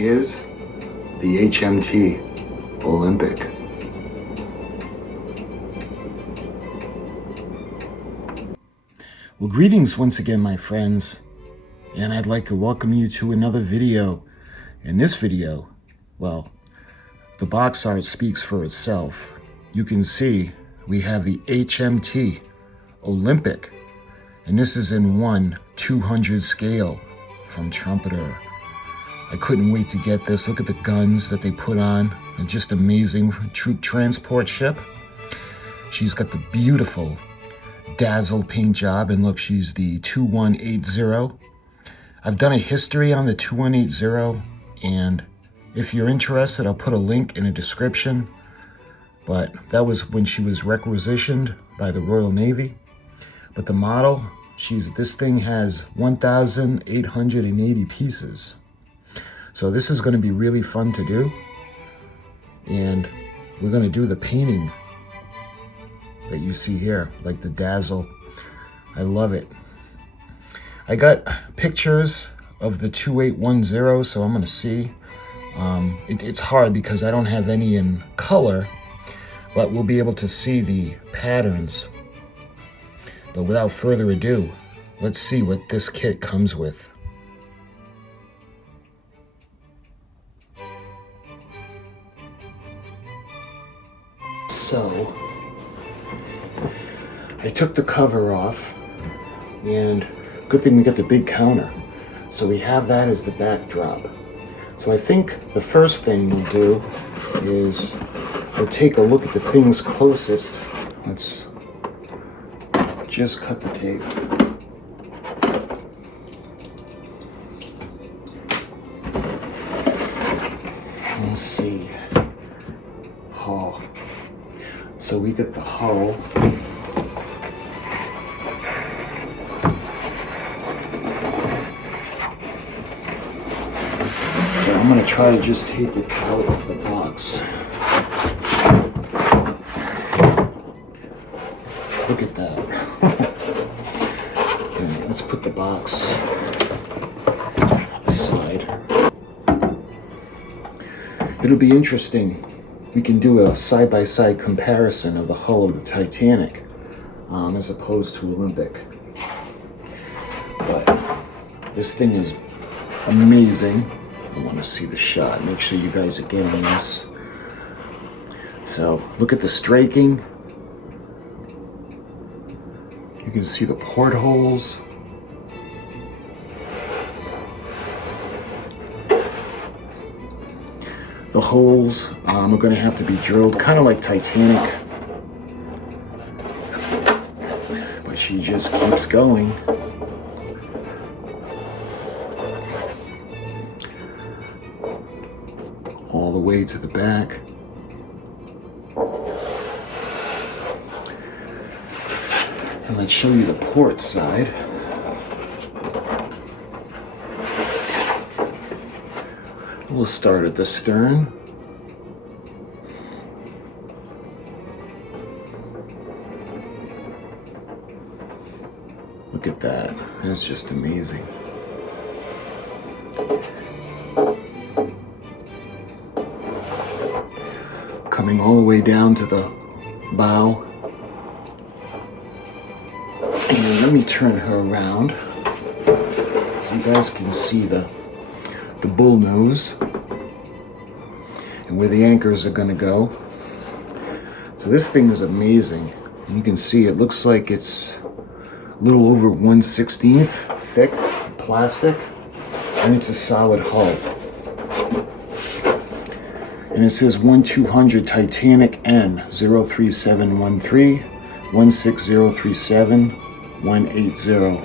she is, the HMT Olympic. Well, greetings once again, my friends, and I'd like to welcome you to another video. In this video, well, the box art speaks for itself. You can see we have the HMT Olympic, and this is in 1/200 scale from Trumpeter. I couldn't wait to get this. Look at the guns that they put on, and just amazing troop transport ship. She's got the beautiful dazzle paint job, and look, she's the 2180. I've done a history on the 2180, and if you're interested, I'll put a link in the description. But that was when she was requisitioned by the Royal Navy. But the model, this thing has 1,880 pieces. So this is going to be really fun to do, and we're going to do the painting that you see here, like the dazzle. I love it. I got pictures of the 2810, so I'm gonna see. It's hard because I don't have any in color, but we'll be able to see the patterns. But without further ado, let's see what this kit comes with. So I took the cover off, and good thing we got the big counter. So we have that as the backdrop. So I think the first thing we'll do is we'll take a look at the things closest. Let's just cut the tape. Let's see. Hull. So we get the hull. So I'm going to try to just take it out of the box. Look at that. Okay, let's put the box aside. It'll be interesting. We can do a side-by-side comparison of the hull of the Titanic as opposed to Olympic. But this thing is amazing. I want to see the shot. Make sure you guys are getting this. So look at the striking. You can see the portholes. The holes are going to have to be drilled, kind of like Titanic. But she just keeps going. All the way to the back. And let's show you the port side. We'll start at the stern. Look at that. That's just amazing. Coming all the way down to the bow. And let me turn her around so you guys can see the bull nose and where the anchors are going to go. So this thing is amazing. You can see it looks like it's a little over 1/16 thick plastic, and it's a solid hull. And it says 1/200 Titanic N 03713 16037 180.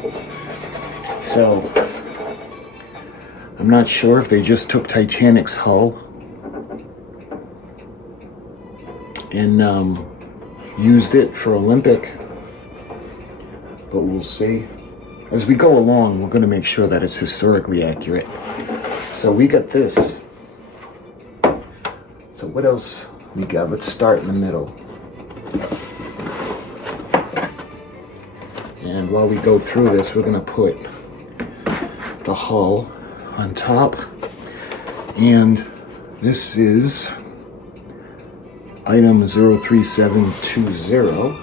So I'm not sure if they just took Titanic's hull and used it for Olympic, but we'll see. As we go along, we're going to make sure that it's historically accurate. So we got this. So what else we got? Let's start in the middle. And while we go through this, we're going to put the hull on top. And this is item 03720.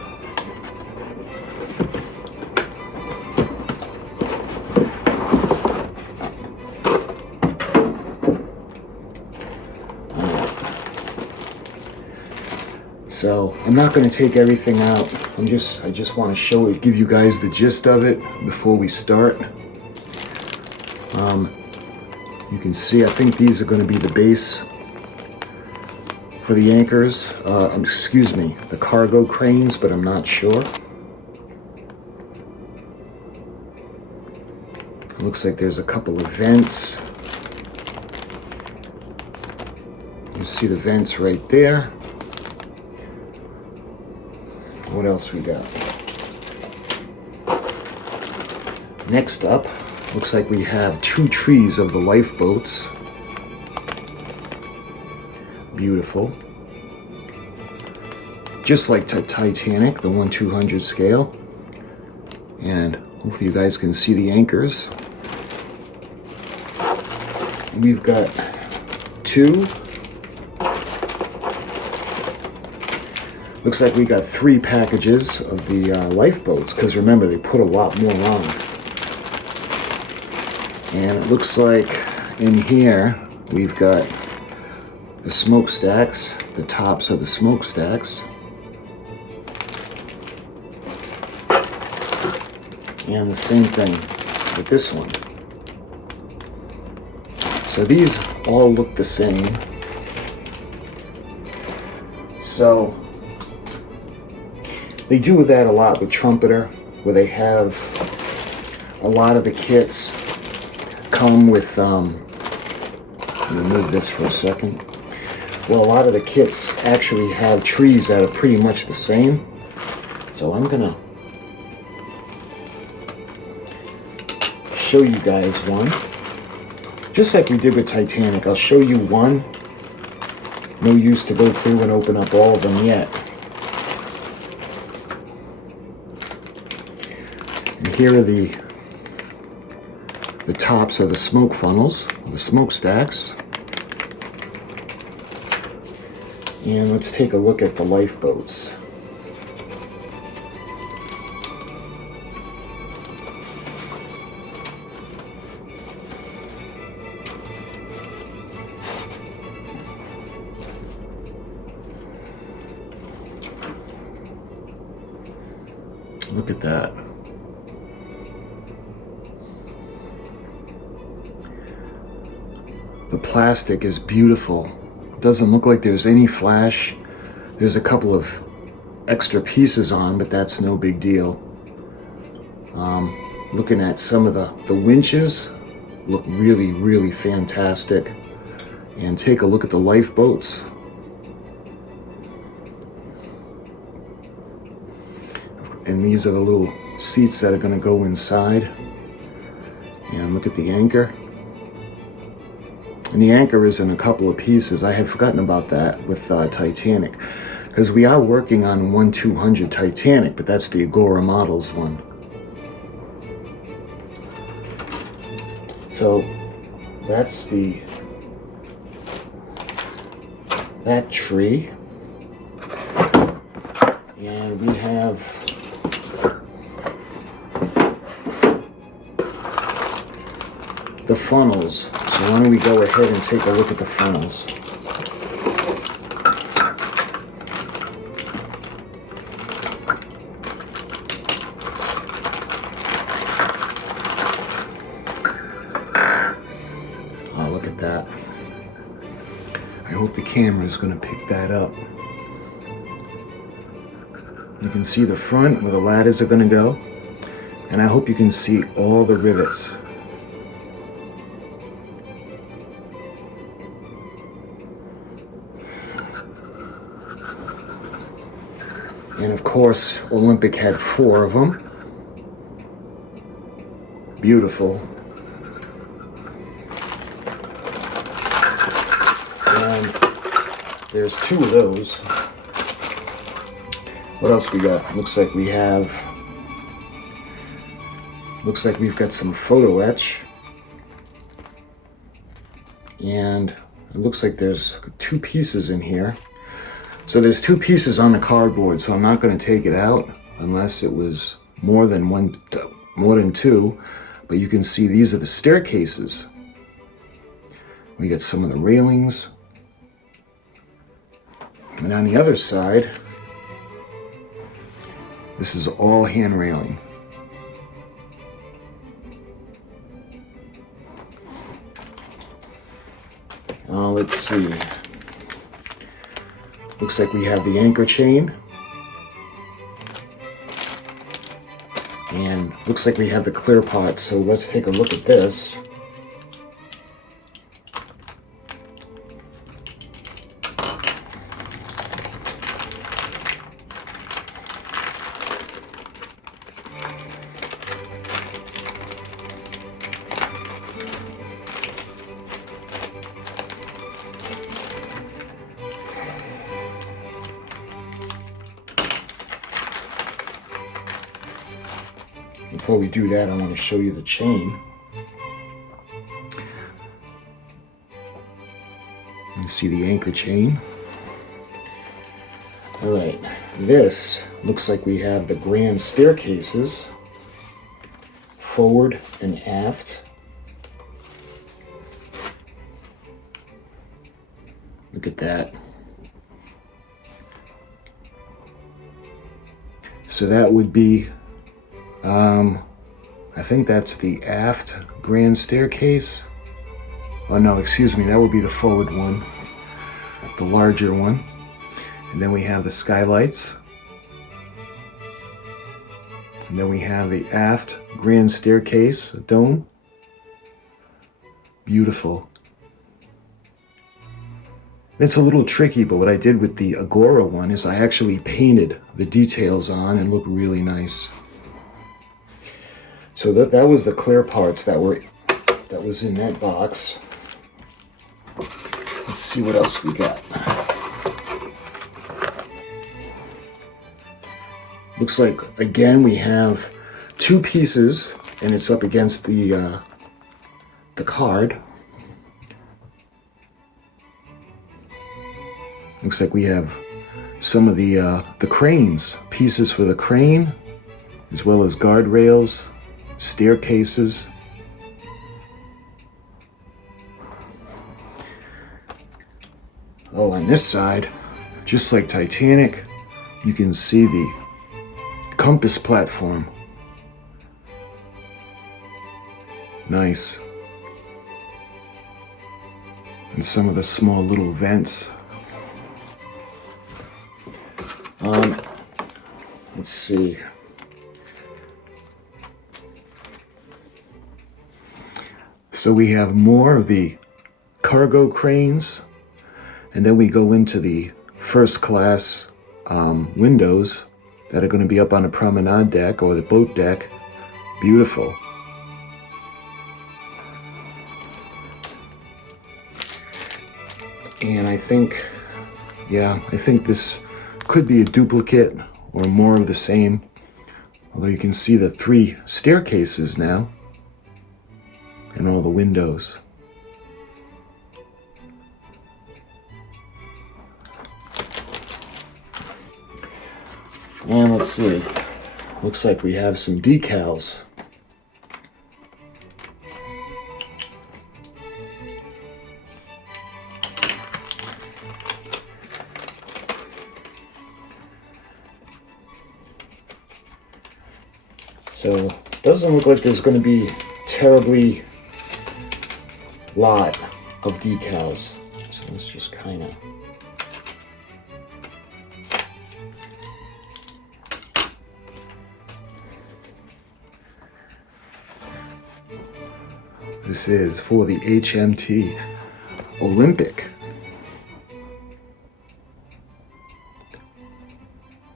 So I'm not going to take everything out. I just want to give you guys the gist of it before we start. You can see, I think these are going to be the base for the anchors. Excuse me, the cargo cranes, but I'm not sure. It looks like there's a couple of vents. You see the vents right there. What else we got? Next up, looks like we have 2 trees of the lifeboats. Beautiful. Just like Titanic, the 1/200 scale. And hopefully you guys can see the anchors. We've got 2. Looks like we got 3 packages of the lifeboats, because remember, they put a lot more on. And it looks like in here we've got the smokestacks, the tops of the smokestacks. And the same thing with this one. So these all look the same. So they do that a lot with Trumpeter, where they have a lot of the kits come with, let me move this for a second. Well, a lot of the kits actually have trees that are pretty much the same. So I'm gonna show you guys one. Just like we did with Titanic, I'll show you one. No use to go through and open up all of them yet. Here are the tops of the smoke funnels, the smokestacks. And let's take a look at the lifeboats. Look at that. The plastic is beautiful. Doesn't look like there's any flash. There's a couple of extra pieces on, but that's no big deal. Looking at some of the winches, look really, really fantastic. And take a look at the lifeboats. And these are the little seats that are going to go inside. And look at the anchor. And the anchor is in a couple of pieces. I had forgotten about that with Titanic, because we are working on 1/200 Titanic, but that's the Agora Models one. So that's that tree. And we have the funnels. So why don't we go ahead and take a look at the funnels. Oh, look at that. I hope the camera is going to pick that up. You can see the front where the ladders are going to go. And I hope you can see all the rivets. And of course, Olympic had 4 of them. Beautiful. And there's 2 of those. What else we got? Looks like we've got some photo etch. And It looks like there's 2 pieces in here. So there's 2 pieces on the cardboard, so I'm not going to take it out unless it was more than 2. But you can see these are the staircases. We get some of the railings. And on the other side, this is all hand railing. Let's see. Looks like we have the anchor chain. And looks like we have the clear pot, so let's take a look at this. Before we do that, I want to show you the chain. You see the anchor chain. All right, this looks like we have the grand staircases, forward and aft. Look at that. So that would be I think that's the aft grand staircase. Oh no, excuse me, that would be the forward one, the larger one. And then we have the skylights. And then we have the aft grand staircase, dome. Beautiful. It's a little tricky, but what I did with the Agora one is I actually painted the details on and look really nice. So that was the clear parts that was in that box. Let's see what else we got. Looks like again we have 2 pieces, and it's up against the card. Looks like we have some of the cranes, pieces for the crane, as well as guardrails, staircases. Oh, on this side, just like Titanic, you can see the compass platform. Nice. And some of the small little vents. Let's see. So we have more of the cargo cranes, and then we go into the first class windows that are going to be up on the promenade deck or the boat deck. Beautiful. And I think this could be a duplicate or more of the same. Although you can see the 3 staircases now and all the windows. And let's see. Looks like we have some decals. So, doesn't look like there's going to be terribly lot of decals. So let's just kind of... This is for the HMT Olympic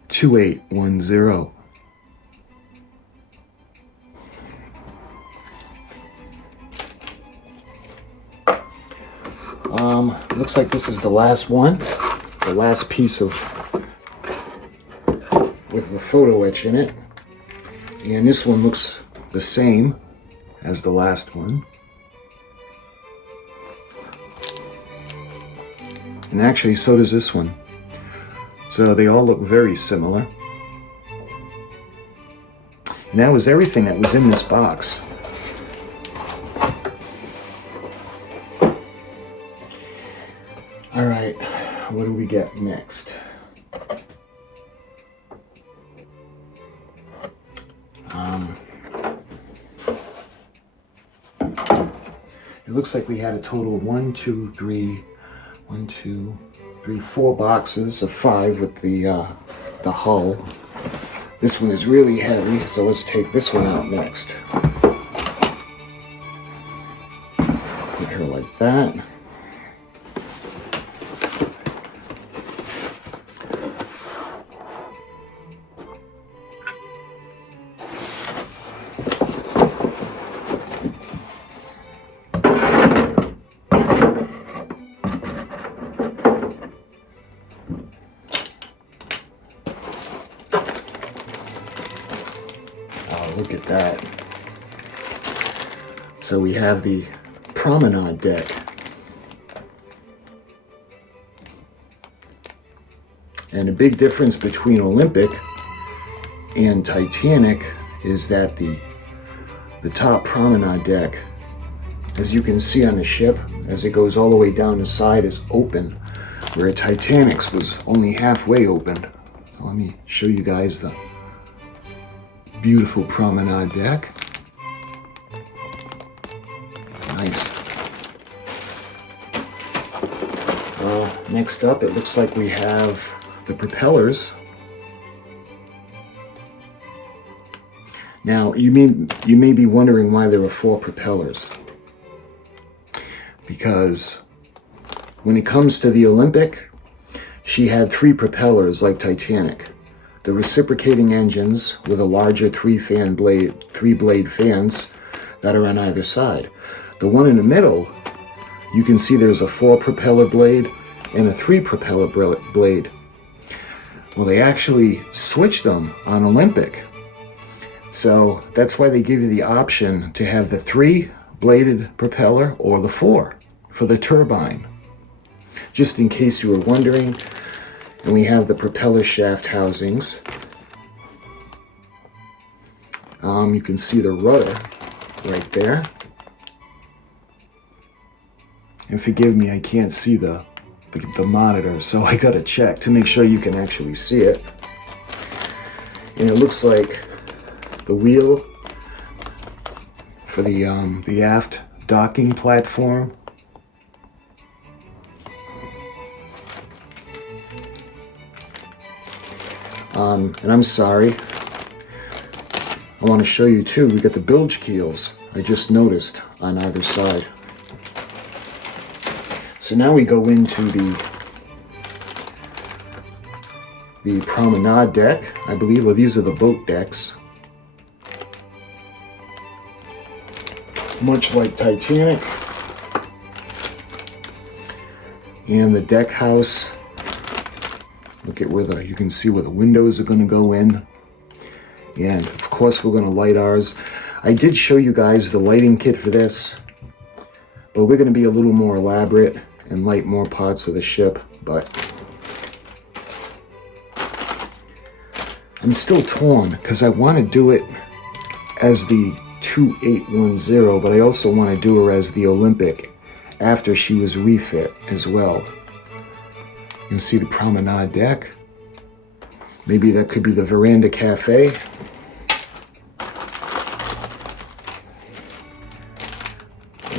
2810. Looks like this is the last one, the last piece of with the photo etch in it, and this one looks the same as the last one. And actually, so does this one. So they all look very similar. And that was everything that was in this box. All right, what do we get next? It looks like we had a total of 4 boxes of 5 with the hull. This one is really heavy, so let's take this one out next. Put her like that. Look at that. So we have the promenade deck. And a big difference between Olympic and Titanic is that the top promenade deck, as you can see on the ship, as it goes all the way down the side, is open, where Titanic's was only halfway opened. So let me show you guys the beautiful promenade deck. Nice. Next up, it looks like we have the propellers. Now, you may be wondering why there are 4 propellers. Because when it comes to the Olympic, she had 3 propellers like Titanic. The reciprocating engines with a larger 3-blade fans that are on either side. The one in the middle, you can see there's a 4-propeller blade and a 3-propeller blade. Well, they actually switched them on Olympic. So that's why they give you the option to have the 3-bladed propeller or the 4 for the turbine. Just in case you were wondering. And we have the propeller shaft housings. You can see the rudder right there. And forgive me, I can't see the monitor, so I gotta check to make sure you can actually see it. And it looks like the wheel for the aft docking platform. And I'm sorry, I want to show you too, we got the bilge keels, I just noticed, on either side. So now we go into the promenade deck, I believe. Well, these are the boat decks. Much like Titanic. And the deck house. Look at where you can see where the windows are going to go in. And of course we're going to light ours. I did show you guys the lighting kit for this, but we're going to be a little more elaborate and light more parts of the ship. But I'm still torn because I want to do it as the 2810, but I also want to do her as the Olympic after she was refit as well. You can see the promenade deck. Maybe that could be the veranda cafe.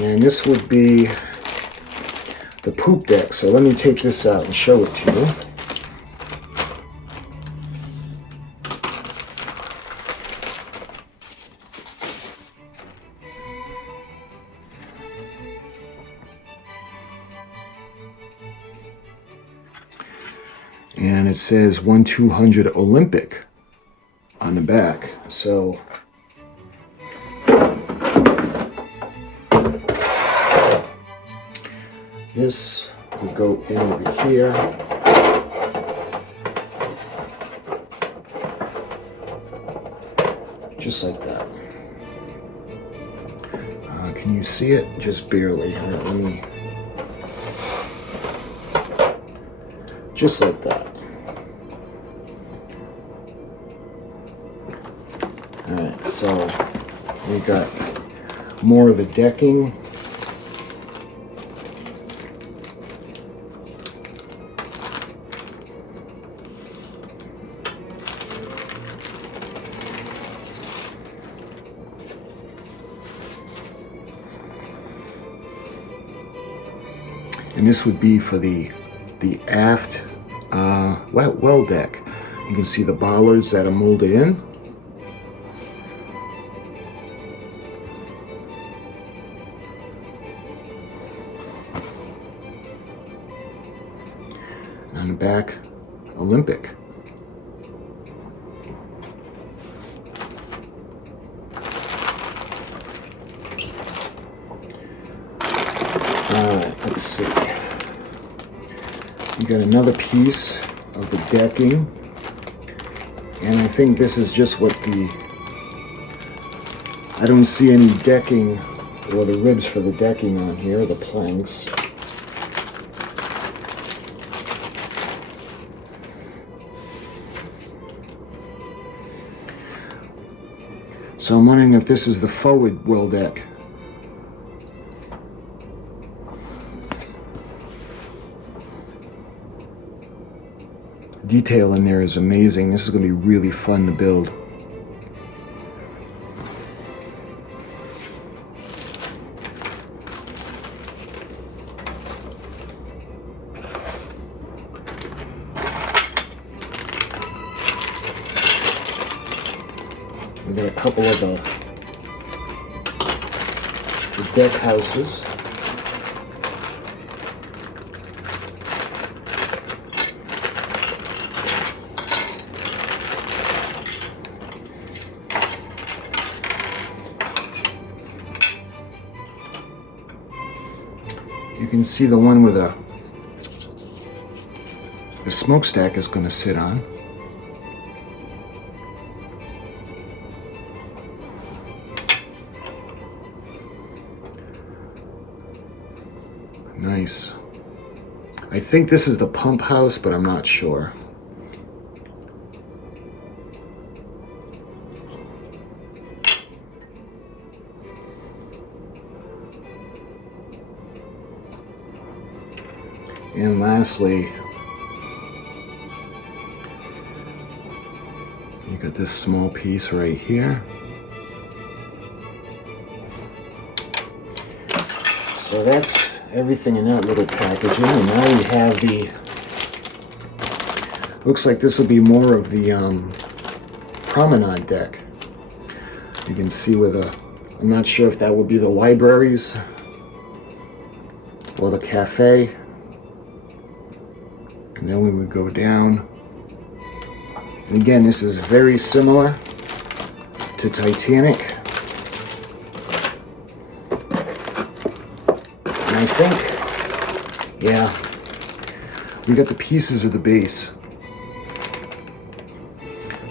And this would be the poop deck. So let me take this out and show it to you. And it says 1/200 Olympic on the back. So this will go in over here. Just like that. Can you see it? Just barely. All right, let me Just like that. Alright, so we got more of the decking. And this would be for the aft well deck. You can see the bollards that are molded in. On the back, Olympic. Alright, let's see. We got another piece of the decking, and I think this is just what I don't see any decking or the ribs for the decking on here, the planks. So I'm wondering if this is the forward well deck. Detail in there is amazing. This is going to be really fun to build. We got a couple of the deck houses. You can see the one with the smokestack is going to sit on. Nice. I think this is the pump house, but I'm not sure. And lastly, you got this small piece right here. So that's everything in that little packaging, and now we have the, looks like this will be more of the promenade deck. You can see where I'm not sure if that would be the libraries or the cafe. And then we would go down. And again, this is very similar to Titanic. And I think, yeah, we got the pieces of the base.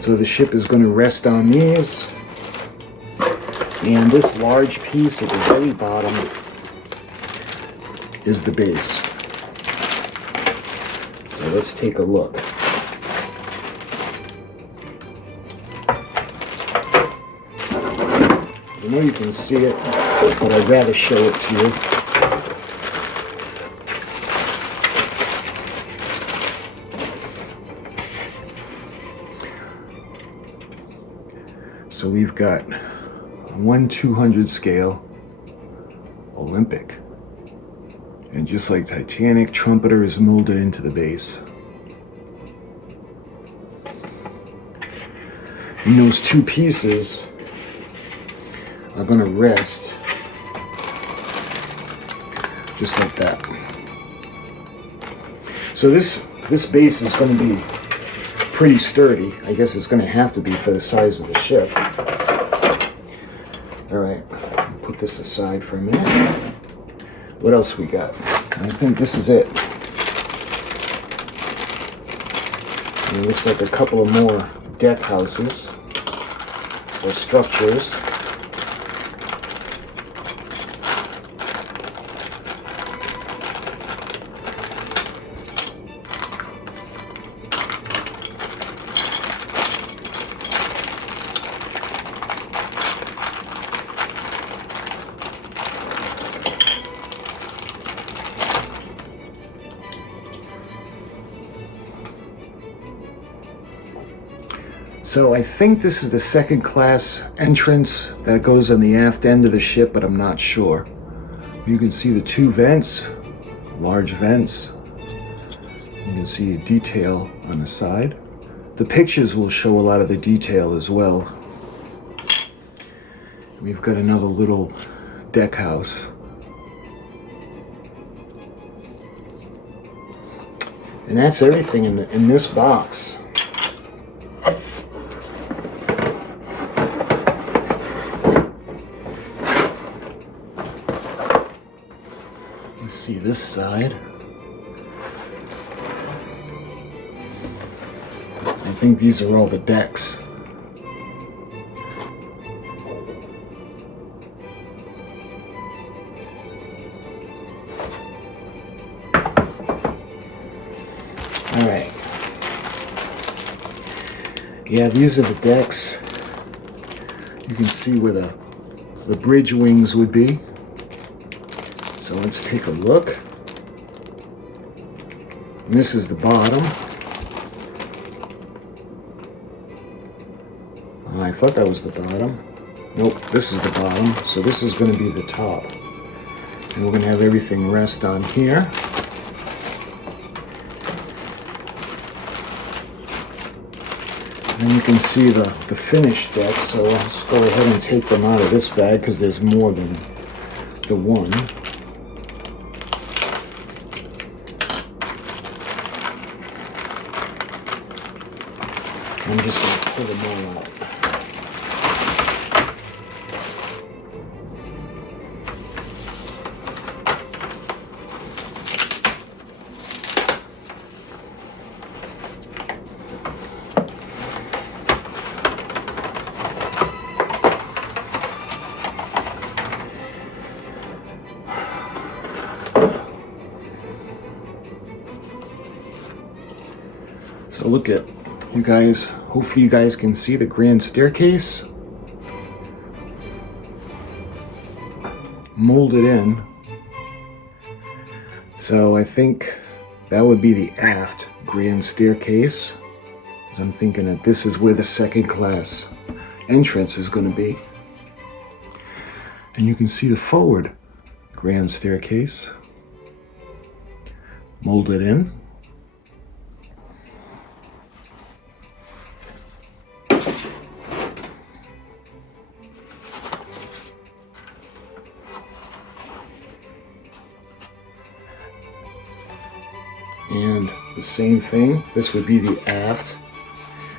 So the ship is going to rest on these. And this large piece at the very bottom is the base. So let's take a look. I know you can see it, but I'd rather show it to you. So we've got a 1/200 scale Olympic. And just like Titanic, Trumpeter is molded into the base. And those two pieces are going to rest just like that. So this base is going to be pretty sturdy. I guess it's going to have to be for the size of the ship. All right, I'll put this aside for a minute. What else we got? I think this is it. And it looks like a couple of more deck houses or structures. So I think this is the second class entrance that goes on the aft end of the ship, but I'm not sure. You can see the two vents, large vents. You can see a detail on the side. The pictures will show a lot of the detail as well. We've got another little deck house. And that's everything in this box. Let's see this side. I think these are all the decks. All right. Yeah, these are the decks. You can see where the bridge wings would be. So let's take a look. And this is the bottom. I thought that was the bottom. Nope, this is the bottom. So this is going to be the top. And we're going to have everything rest on here. And you can see the finished deck, so let's go ahead and take them out of this bag because there's more than the one. I'm just going to pull them all out. So look at, you guys, hopefully you guys can see the grand staircase. Molded in. So I think that would be the aft grand staircase. So I'm thinking that this is where the second class entrance is going to be. And you can see the forward grand staircase. Molded in. And the same thing, this would be the aft,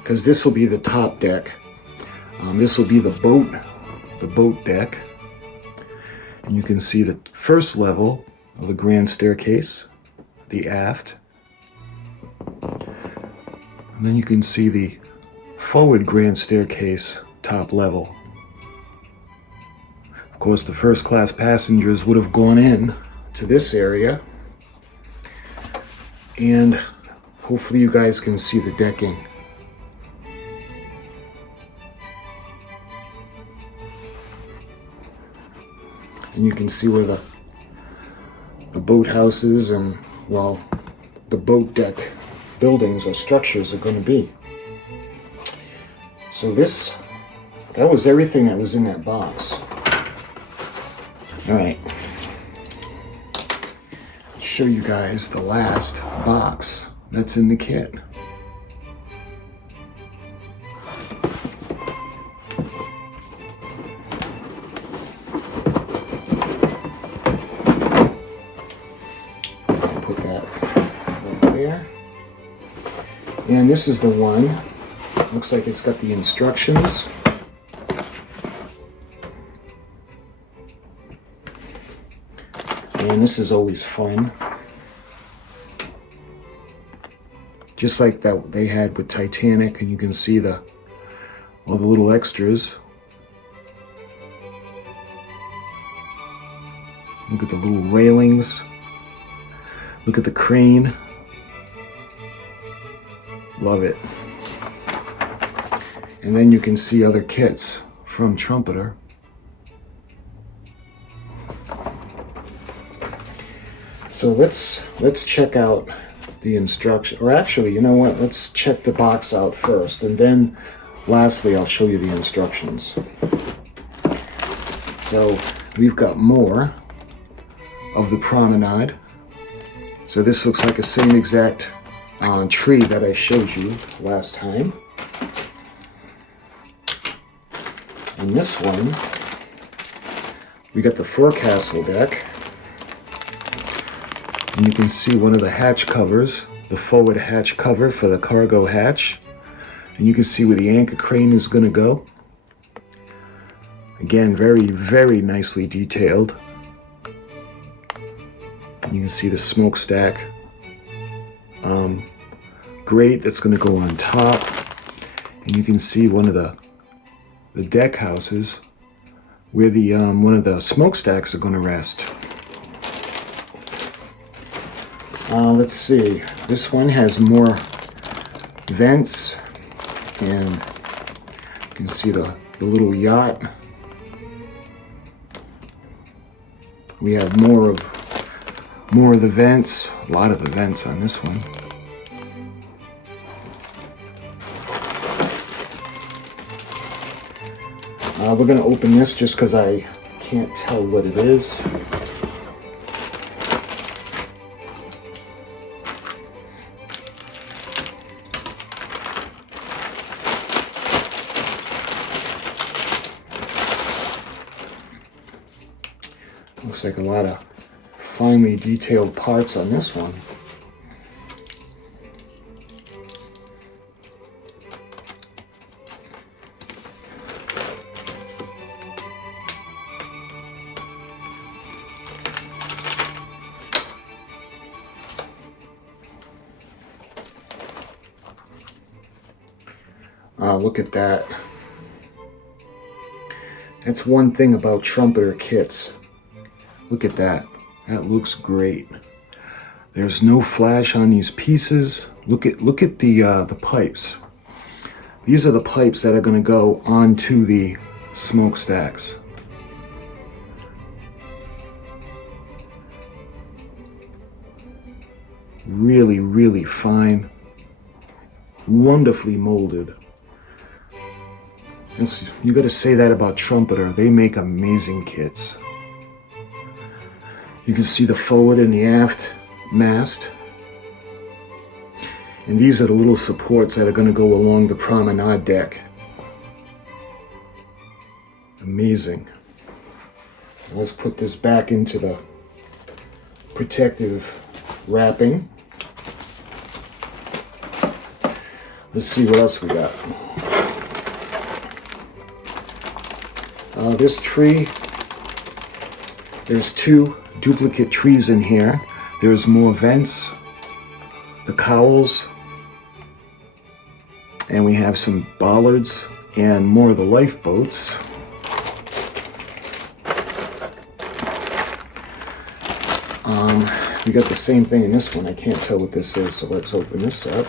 because this will be the top deck. This will be the boat deck. And you can see the first level of the grand staircase, the aft. And then you can see the forward grand staircase, top level. Of course, the first class passengers would have gone in to this area. And hopefully you guys can see the decking. And you can see where the boat houses and, well, the boat deck buildings or structures are going to be. So that was everything that was in that box. All right. Show you guys the last box that's in the kit. Put that right there. And this is the one. Looks like it's got the instructions. And this is always fun. Just like that they had with Titanic, and you can see all the little extras. Look at the little railings. Look at the crane. Love it. And then you can see other kits from Trumpeter. So let's check out the instruction, or actually, you know what? Let's check the box out first, and then lastly, I'll show you the instructions. So we've got more of the promenade. So this looks like the same exact tree that I showed you last time. And this one, we got the forecastle deck. And you can see one of the hatch covers, the forward hatch cover for the cargo hatch. And you can see where the anchor crane is going to go. Again, very, very nicely detailed. You can see the smokestack grate that's going to go on top. And you can see one of the deck houses where the one of the smokestacks are going to rest. Let's see. This one has more vents, and you can see the little yacht. We have more of the vents. A lot of the vents on this one. We're going to open this just because I can't tell what it is. Looks like a lot of finely detailed parts on this one. Look at that. That's one thing about Trumpeter kits. Look at that. That looks great. There's no flash on these pieces. Look at the pipes. These are the pipes that are going to go onto the smokestacks. Really, really fine. Wonderfully molded. You got to say that about Trumpeter. They make amazing kits. You can see the forward and the aft mast. And these are the little supports that are going to go along the promenade deck. Amazing. Let's put this back into the protective wrapping. Let's see what else we got. This tree, there's 2 duplicate trees in here. There's more vents, the cowls, and we have some bollards and more of the lifeboats. We got the same thing in this one. I can't tell what this is, so let's open this up.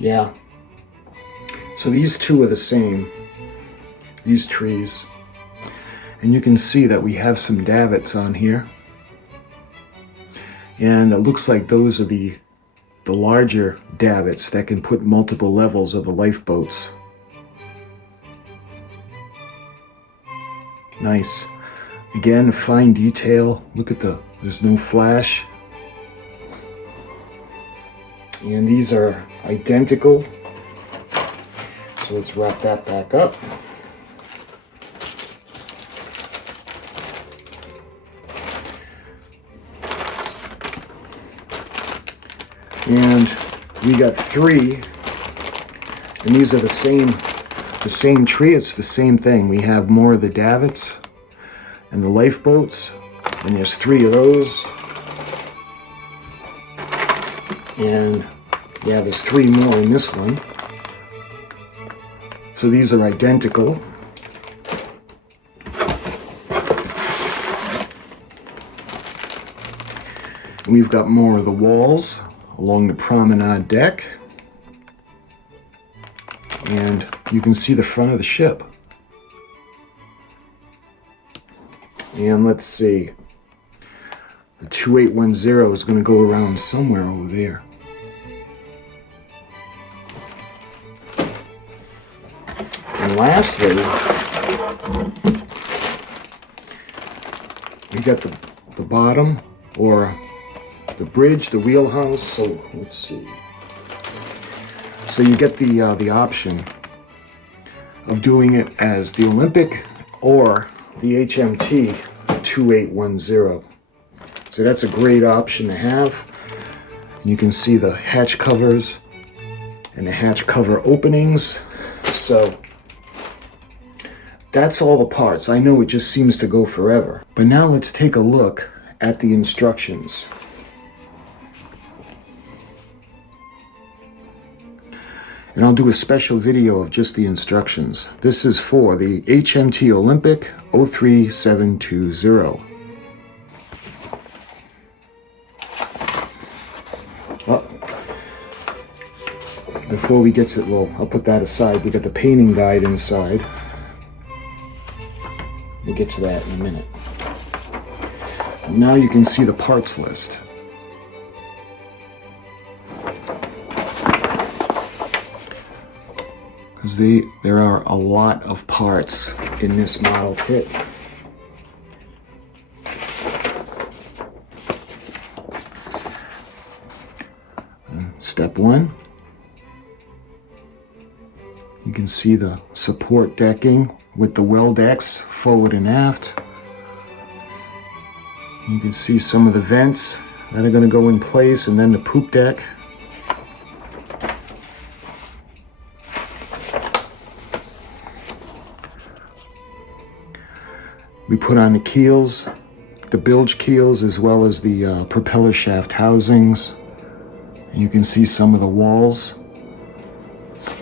Yeah. So these 2 are the same, these trees. And you can see that we have some davits on here. And it looks like those are the larger davits that can put multiple levels of the lifeboats. Nice. Again, fine detail. Look at there's no flash. And these are identical. So let's wrap that back up. And we got 3, and these are the same tree. It's the same thing. We have more of the davits and the lifeboats, and there's 3 of those. And yeah, there's 3 more in this one. So these are identical. And we've got more of the walls along the promenade deck. And you can see the front of the ship. And let's see. The 2810 is going to go around somewhere over there. And lastly, we got the bottom, or the bridge, the wheelhouse. So let's see. So you get the option of doing it as the Olympic or the HMT 2810. So that's a great option to have. And you can see the hatch covers and the hatch cover openings. So that's all the parts. I know it just seems to go forever. But now let's take a look at the instructions. And I'll do a special video of just the instructions. This is for the HMT Olympic 03720. Before we get to, well, I'll put that aside. We got the painting guide inside. We'll get to that in a minute. Now you can see the parts list. Because there are a lot of parts in this model kit. Step 1. You can see the support decking with the well decks forward and aft. You can see some of the vents that are going to go in place, and then the poop deck. We put on the keels, the bilge keels, as well as the propeller shaft housings. You can see some of the walls.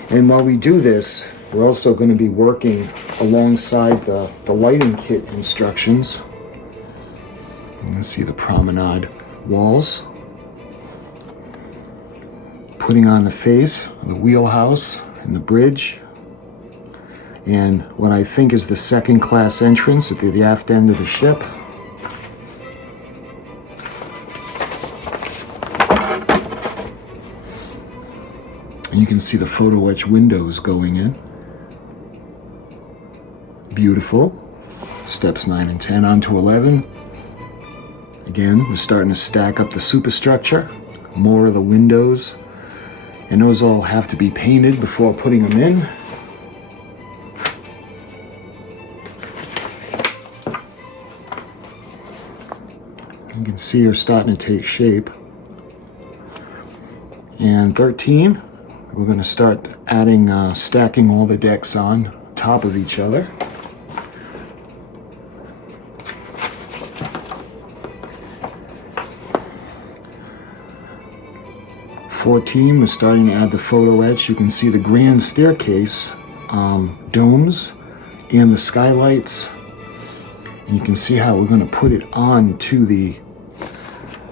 And while we do this, we're also going to be working alongside the lighting kit instructions. You can see the promenade walls. Putting on the face, the wheelhouse, and the bridge. And what I think is the second class entrance at the aft end of the ship. And you can see the photo etch windows going in. Beautiful. Steps 9 and 10 onto 11. Again, we're starting to stack up the superstructure. More of the windows. And those all have to be painted before putting them in. You can see her starting to take shape. And 13, we're going to start adding, stacking all the decks on top of each other. We're starting to add the photo etch. You can see the grand staircase domes and the skylights. And you can see how we're going to put it on to the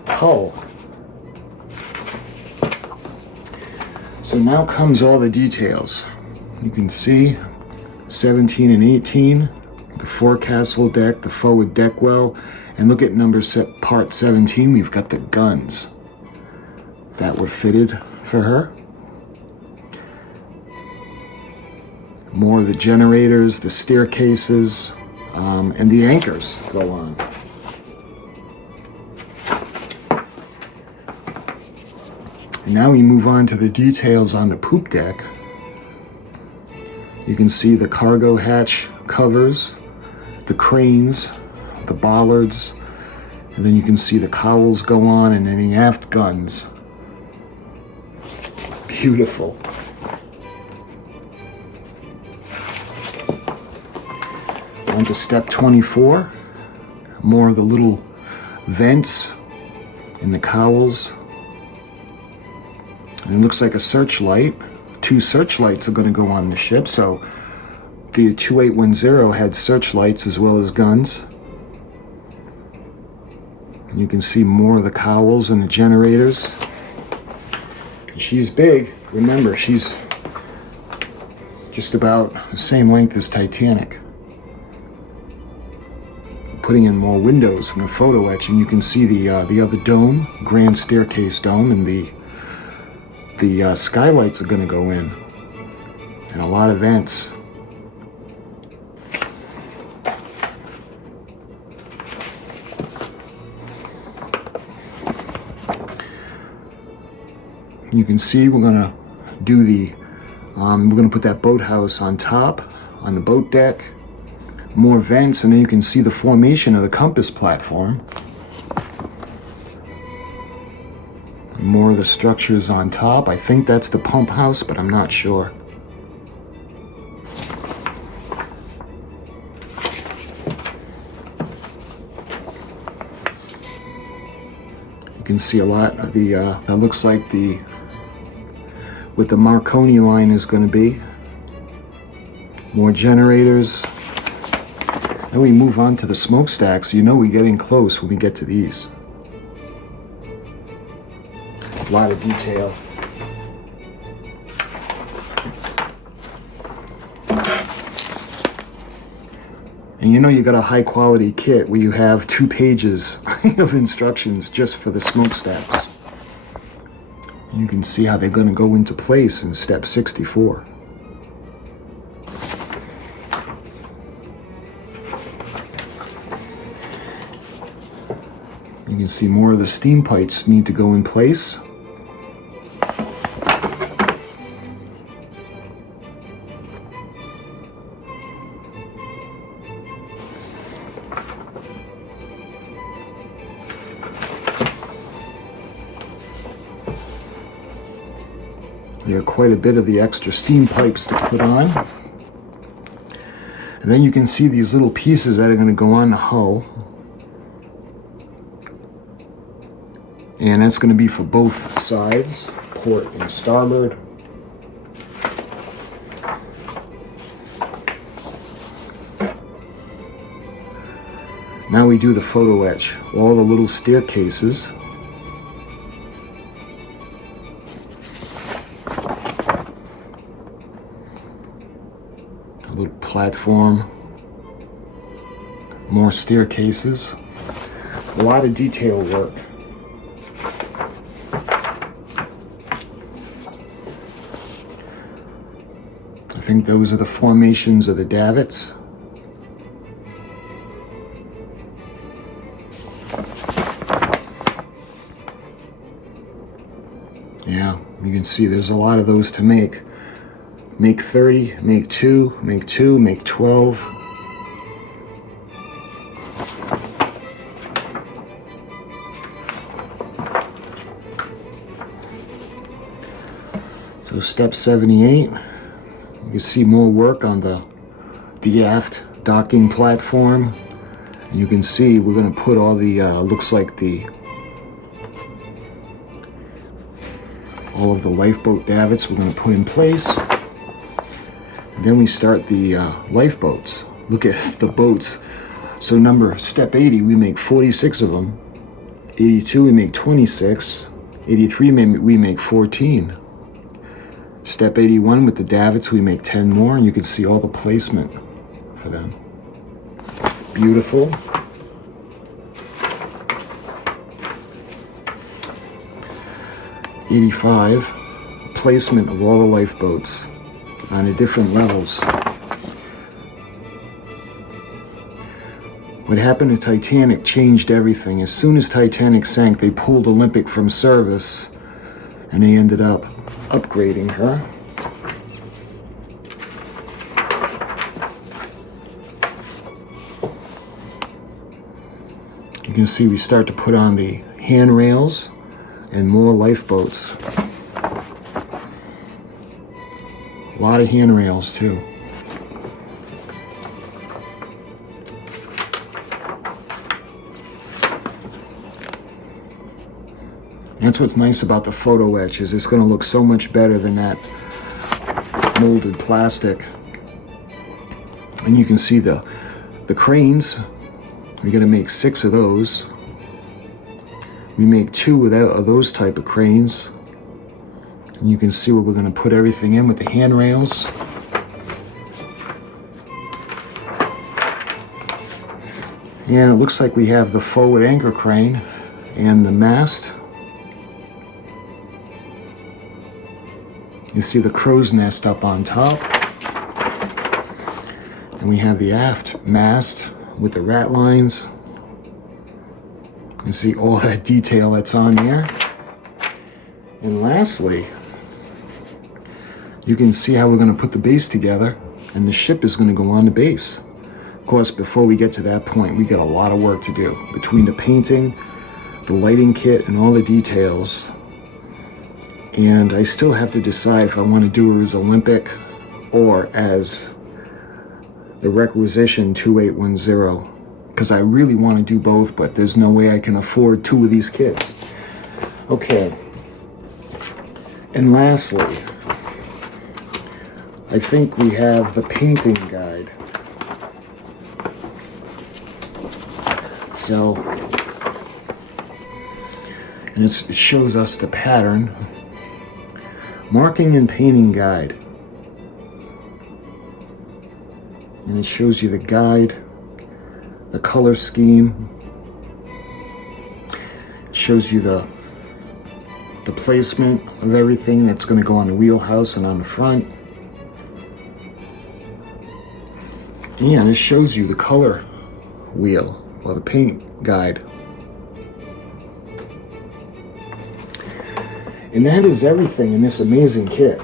hull. So now comes all the details. You can see 17 and 18, the forecastle deck, the forward deck well, and look at part 17, we've got the guns that were fitted for her. More of the generators, the staircases, and the anchors go on. And now we move on to the details on the poop deck. You can see the cargo hatch covers, the cranes, the bollards, and then you can see the cowls go on, and then the aft guns. Beautiful. On to step 24. More of the little vents in the cowls. And it looks like a searchlight. 2 searchlights are going to go on the ship. So the 2810 had searchlights as well as guns. You can see more of the cowls and the generators. She's big. Remember, she's just about the same length as Titanic. Putting in more windows from the photo etch, and you can see the other dome, grand staircase dome, and the skylights are going to go in, and a lot of vents. You can see we're going to do we're going to put that boathouse on top, on the boat deck. More vents, and then you can see the formation of the compass platform. More of the structures on top. I think that's the pump house, but I'm not sure. You can see a lot of that looks like what the Marconi line is going to be. More generators. Then we move on to the smokestacks. You know we're getting close when we get to these. A lot of detail. And you know you got a high quality kit where you have 2 pages of instructions just for the smokestacks. You can see how they're going to go into place in step 64. You can see more of the steam pipes need to go in place. There are quite a bit of the extra steam pipes to put on. And then you can see these little pieces that are going to go on the hull. And that's going to be for both sides, port and starboard. Now we do the photo etch, all the little staircases. A little platform, more staircases, a lot of detail work. I think those are the formations of the davits. Yeah, you can see there's a lot of those to make. Make 30, make 2, make 2, make 12. So step 78. You can see more work on the aft docking platform. And you can see we're going to put all the, looks like all of the lifeboat davits we're going to put in place. And then we start the lifeboats. Look at the boats. So step 80, we make 46 of them. 82, we make 26. 83, we make 14. Step 81 with the davits, we make 10 more, and you can see all the placement for them. Beautiful. '85, placement of all the lifeboats on the different levels. What happened to Titanic changed everything. As soon as Titanic sank, they pulled Olympic from service, and they ended up upgrading her. You can see we start to put on the handrails and more lifeboats. A lot of handrails too. That's what's nice about the photo etch, is it's going to look so much better than that molded plastic. And you can see the cranes. We're going to make 6 of those. We make 2 of those type of cranes. And you can see where we're going to put everything in with the handrails. And it looks like we have the forward anchor crane and the mast. You see the crow's nest up on top. And we have the aft mast with the rat lines. You see all that detail that's on there. And lastly, you can see how we're going to put the base together, and the ship is going to go on the base. Of course, before we get to that point, we got a lot of work to do between the painting, the lighting kit, and all the details. And I still have to decide if I want to do her as Olympic or as the requisition 2810, because I really want to do both, but there's no way I can afford 2 of these kits. Okay. And lastly, I think we have the painting guide. So, and it shows us the pattern. Marking and painting guide. And it shows you the guide, the color scheme. It shows you the placement of everything that's going to go on the wheelhouse and on the front. And it shows you the color wheel, or the paint guide. And that is everything in this amazing kit.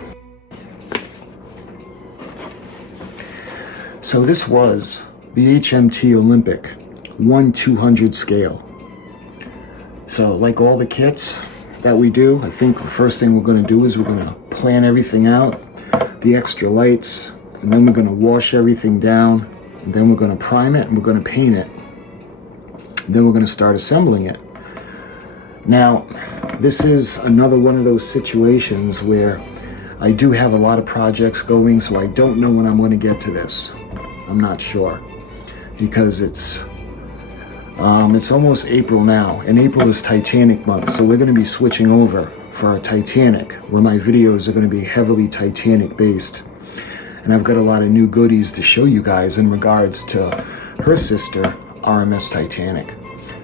So this was the HMT Olympic 1/200 scale. So like all the kits that we do, I think the first thing we're going to do is we're going to plan everything out, the extra lights, and then we're going to wash everything down, and then we're going to prime it and we're going to paint it. And then we're going to start assembling it. Now, this is another one of those situations where I do have a lot of projects going, so I don't know when I'm going to get to this. I'm not sure, because it's almost April now, and April is Titanic month, so we're going to be switching over for a Titanic, where my videos are going to be heavily Titanic based. And I've got a lot of new goodies to show you guys in regards to her sister, RMS Titanic.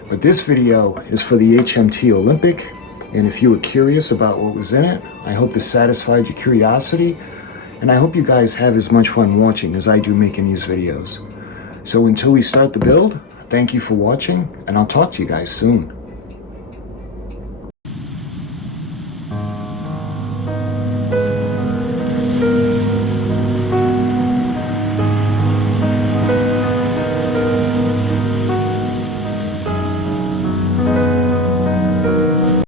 But this video is for the HMT Olympic, and if you were curious about what was in it, I hope this satisfied your curiosity, and I hope you guys have as much fun watching as I do making these videos. So until we start the build, thank you for watching, and I'll talk to you guys soon.